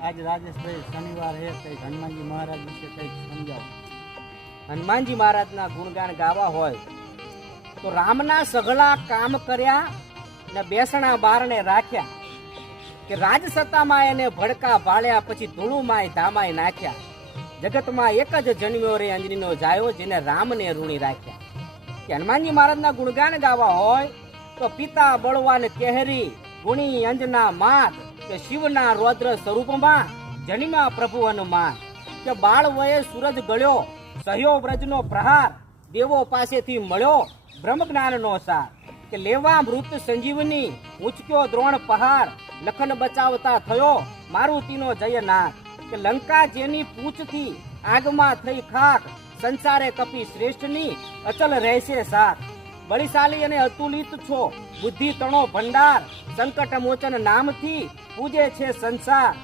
આજ રાજેશભાઈ શનિવાર હે કંઈક હનુમાનજી મહારાજ વિશે કંઈક સમજાવો. હનુમાનજી મહારાજના ગુણગાન ગાવા હોય તો રામના સઘળા કામ કર્યા ને બેસણા બારણે રાખ્યા, કે રાજસત્તામાં એને ભડકા ભાળ્યા, પછી ધૂળુમાય ધામાય નાખ્યા. જગતમાં એક જ જન્મ્યો રે અંજનીનો જાયો, જેને રામને ઋણી રાખ્યા. કે હનુમાનજી મહારાજના ગુણગાન ગાવા હોય તો પિતા બળવાન કેહરી ગુણી અંજના માત, કે શિવના રૌદ્ર સ્વરૂપમાં જન્મ્યા પ્રભુ હનુમાન. કે બાળ વયે સૂરજ ગળ્યો, સહ્યો વ્રજનો પ્રહાર, દેવો પાસેથી મળ્યો બ્રહ્મ જ્ઞાનનો સાર. કે લેવા મૃત સંજીવની, ઊંચક્યો દ્રોણ પહાડ, લખન બચાવતા થયો મારુતિનો જયનાથ. કે લંકા જેની પૂંછથી આગમાં થઈ ખાક, સંસારે કપી શ્રેષ્ઠની અચલ રહેશે સાથ. બળશાલી અને અતુલિત છો, બુદ્ધિ તણો ભંડાર, સંકટ મોચન નામથી પૂજે છે સંસાર.